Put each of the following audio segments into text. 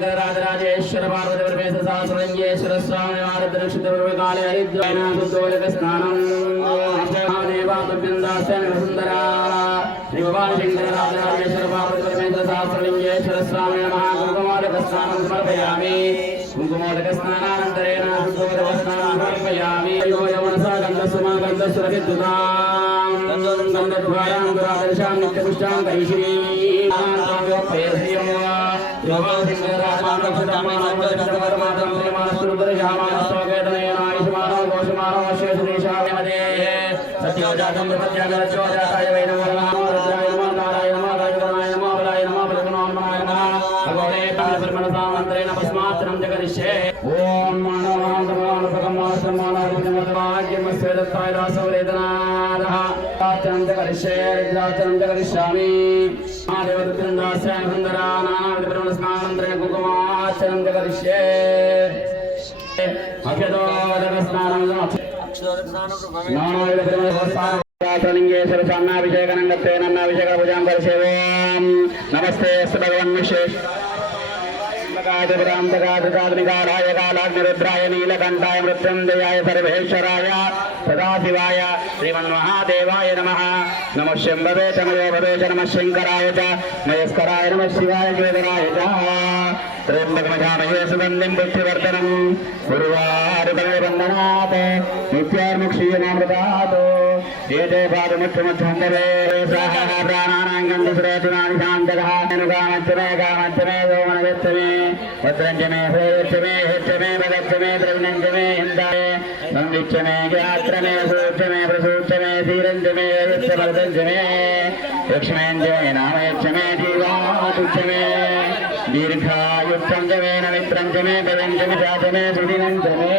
శంకర రాజరాజేశ్వర పార్వతి పరమేశ్వర సహస్రలింగేశ్వర స్వామి ఆరాధన నక్షత్ర కాళే హరిద్రాయణ శుద్ధోదక స్నానం సుందర శ్రీ భగవాన్ శంకర రాజరాజేశ్వర పార్వతి పరమేశ్వర సహస్రలింగేశ్వర స్వామి నమః కుంకుమోదక స్నానం సమర్పయామి కుంకుమోదక స్నానానంతరేణ శుద్ధోదక స్నానం సమర్పయామి యవనసా గంధసుమా గంధసురవిద్యుతాం గంధద్వారాం గురాదర్శాం నిత్యపుష్టాం కైశ్రీ కరిష్యామి కుకుమాచరం కరిష్యే లింగేశ్వర స్వామిభిషేకనంగతే నన్నాభిషేక పూజాం పరిసేవో నమస్తే భగవన్ విశేష కాళాయ కాళాగ్నిరుద్రాయ నీలకంఠాయ మృత్యుంజయాయ సర్వేశ్వరాయ సదాశివాయ శ్రీమన్మహాదేవాయ నమః నమః శంభవే చమయో భవే చ నమః శంకరాయ చ మహేశ్వరాయ నమః శివాయ కేతనాయ చ త్రయంబకమజామహే సుగంధిం పుష్టివర్ధనం గురువారుబంధనాత్ నిత్యార్ముక్షీయమామృతాత్ ఏతే పాదముఖ్యముఖ్యందరే ప్రాణానాం గంధసురేతునాని శాంతకః కామచ్చమే కామచ్చమే సోమనగచ్చమే భద్రంచమే హేచ్చమే హేచ్చమే భగచ్చమే ద్రవిణంచమే హిందాయ సందిచ్చమే జ్ఞాత్రమే సూక్ష్మే ప్రసూక్ష్మే ధీరంచమే యచ్చమర్దంచమే లక్ష్మేంచమే నామయచ్చమే జీవాతుచ్చమే దీర్ఘాయుక్తంచమే నమిత్రంచమే భవంచమే శాచమే సుదినంచమే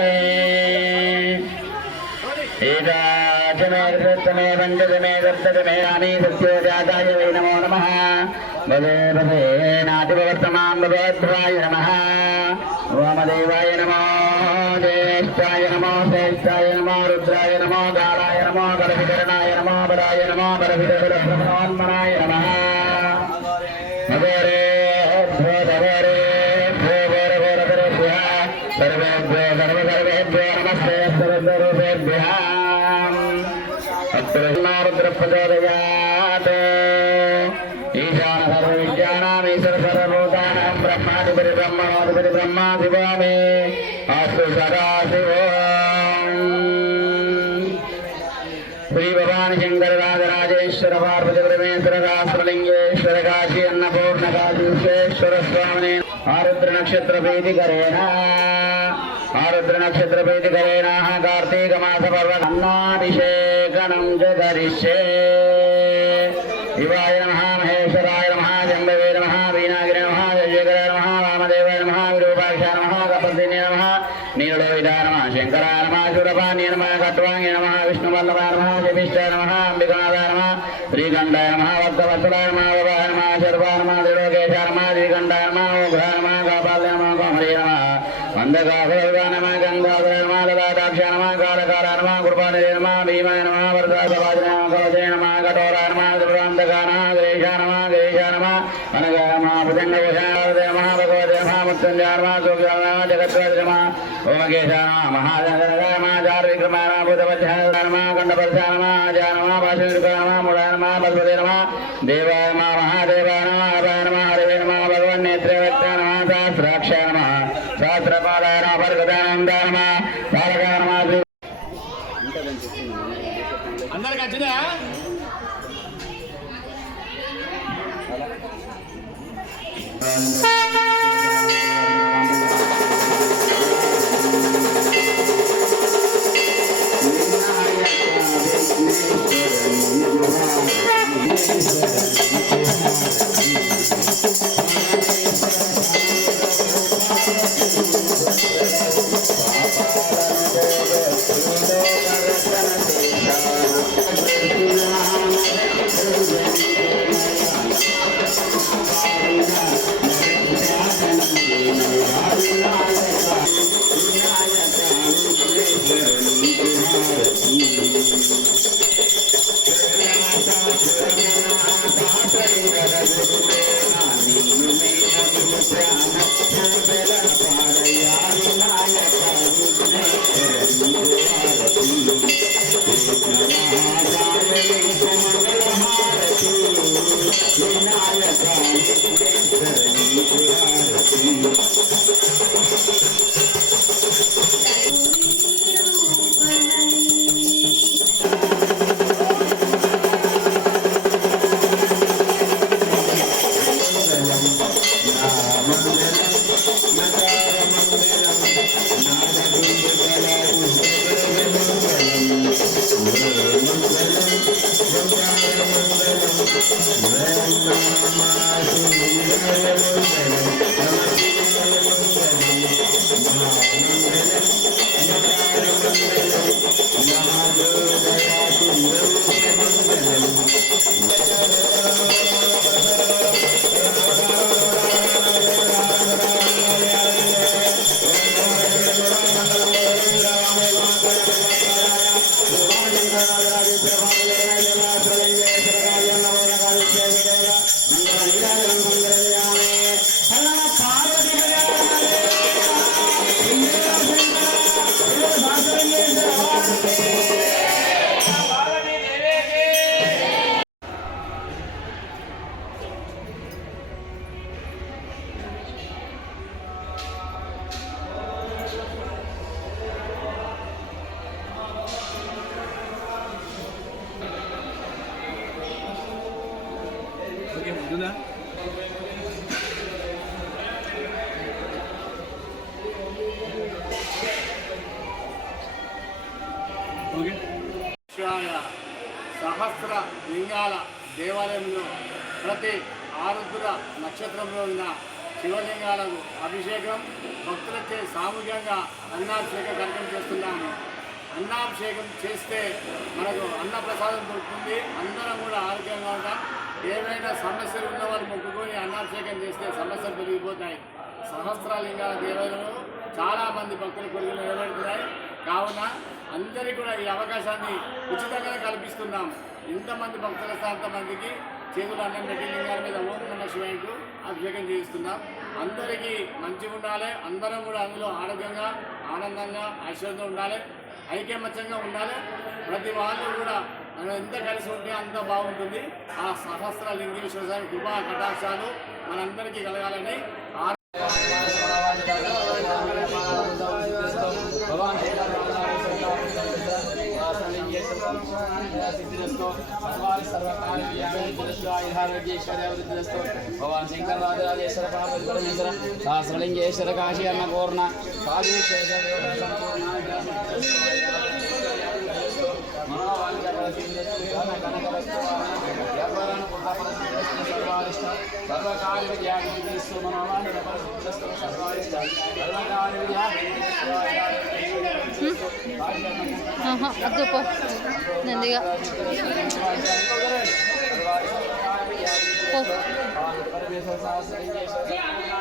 ఏకాచమే ఋతమే పంచమే సప్తమే రాణి సత్యోజాతాయ వై నమో నమః భవే భవే నాటివర్తమాం భగవద్భాయ నమః వామదేవాయ నమో జ్యేష్ఠాయ నమో శ్రేష్ఠాయ నమో రుద్రాయ నమో కాళాయ నమో కరవికరణాయ నమో బలాయ నమో పరవికరణాయ నమః భగవరే భగవరే సర్వేభ్యో సర్వసర్వేభ్యో నమస్తే సర్వరూపేభ్యః అత్రస్మారుద్రప్రచోదయాత్ ఈశాన సర్వవిద్యానామీశ్వర సర్వభూతానాం బ్రహ్మాధిపతి బ్రహ్మణోధిపతి బ్రహ్మా శివో మే అస్తు సదాశివో శ్రీ భగవాన్ శంకర రాజరాజేశ్వర పార్వతి పరమేశ్వర సహస్రలింగేశ్వర కాశీ అన్నపూర్ణ కాశీ విశ్వేశ్వర స్వామిని ఆరుద్ర నక్షత్ర ప్రీతికరేణ కార్తీక మాస పర్వ అన్నాభిషేకనం జగరిష్యే శివాయ నమః మహేశ్వరాయ నమః జంబవే నమః వీణాగిరి నమః జయశేఖరాయ నమః వామదేవాయ నమః విరూపాక్షాయ నమః కపర్దిన్యాయ నమః నీలలోహితాయ నమః శంకరాయ నమః శూరపాణ్యాయ నమః ఖట్వాంగాయ నమః విష్ణువల్లభాయ నమః జపిష్టాయ నమః అంబికానాథాయ నమః శ్రీకంఠాయ నమః వక్తవత్సలాయ నమః వరాయ నమః శర్వాయ నమః త్రిలోకేశాయ నమః శ్రీకంఠాయ నమః ఉగ్రాయ నమః కాపాల్య నమః కోమలే నమః వందకాయ నమః గంగాధరాయ నమః దదాక్షాయ నమః కాళకారాయ నమః కృపానిధే నమః భీమాయ నమః వరదాసవాజనాయ నమః కవచే నమః కఠోరాయ నమః దుర్గాంతకాయ నమః గణేశాయ నమః అనగాయ నమః భుజంగభూషాయ నమః భగవతే నమః మృత్యుంజయాయ నమః సూర్యాయ నమః జగద్వాజ నమః ఓమకేశాయ నమః మహాజనరాయ నమః చారువిక్రమాయ నమః భూతవధ్యాయ నమః కంఠపర్శాయ నమః ఆజాయ నమః భాషవిరుకాయ నమః మూఢాయ నమః బల్వదే నమః దేవాయ నమః మహాదేవాయ నమః అభాయ నమః హరవే నమః భగవన్నేత్రవక్తాయ నమః సహస్రాక్షాయ నమః సహస్రపాదాయ నమః పర్వతానందాయ నమః తారకాయ నమః అందరికి వచ్చిందా Papa సహస్ర లింగాల దేవాలయంలో ప్రతి ఆరుద్ర నక్షత్రంలో ఉన్న శివలింగాలకు అభిషేకం భక్తులచే సామూహికంగా అన్నాభిషేకం కార్యక్రమం చేస్తున్నాము. అన్నాభిషేకం చేస్తే మనకు అన్నప్రసాదం దొరుకుతుంది. అందరం కూడా ఆరోగ్యంగా ఉంటాం. ఏమైనా సమస్యలు ఉన్న వాళ్ళు మొక్కుకొని అన్నాభిషేకం చేస్తే సమస్యలు పెరిగిపోతాయి. సహస్రలింగాల దేవాలయంలో చాలామంది భక్తుల కోరికలు నెరవేరుతున్నాయి. కావున అందరికీ కూడా ఈ అవకాశాన్ని ఉచితంగా కల్పిస్తున్నాం. ఇంతమంది భక్తులు వస్తే అంతమందికి చేతులు అన్నం పెట్టి లింగాల మీద ఓం నమః శివాయకు అభిషేకం చేయిస్తున్నాం. అందరికీ మంచిగా ఉండాలి. అందరం కూడా అందులో ఆరోగ్యంగా ఆనందంగా ఐశ్వర్యంగా ఉండాలి. ఐకమత్యంగా ఉండాలి. ప్రతి వాళ్ళు కూడా మనం ఎంత కలిసి ఉంటే అంత బాగుంటుంది. ఆ సహస్ర లింగేశ్వర స్వామి కృపా కటాక్షాలు మనందరికీ కలగాలని భగవాన్ శంకర రాజరాజేశ్వర పరమేశ్వర సహస్రలింగేశ్వర కాశీ అన్నపూర్ణ అద్దుపో నందిగా పరమేశ్వర సహస్రలింగేశ్వర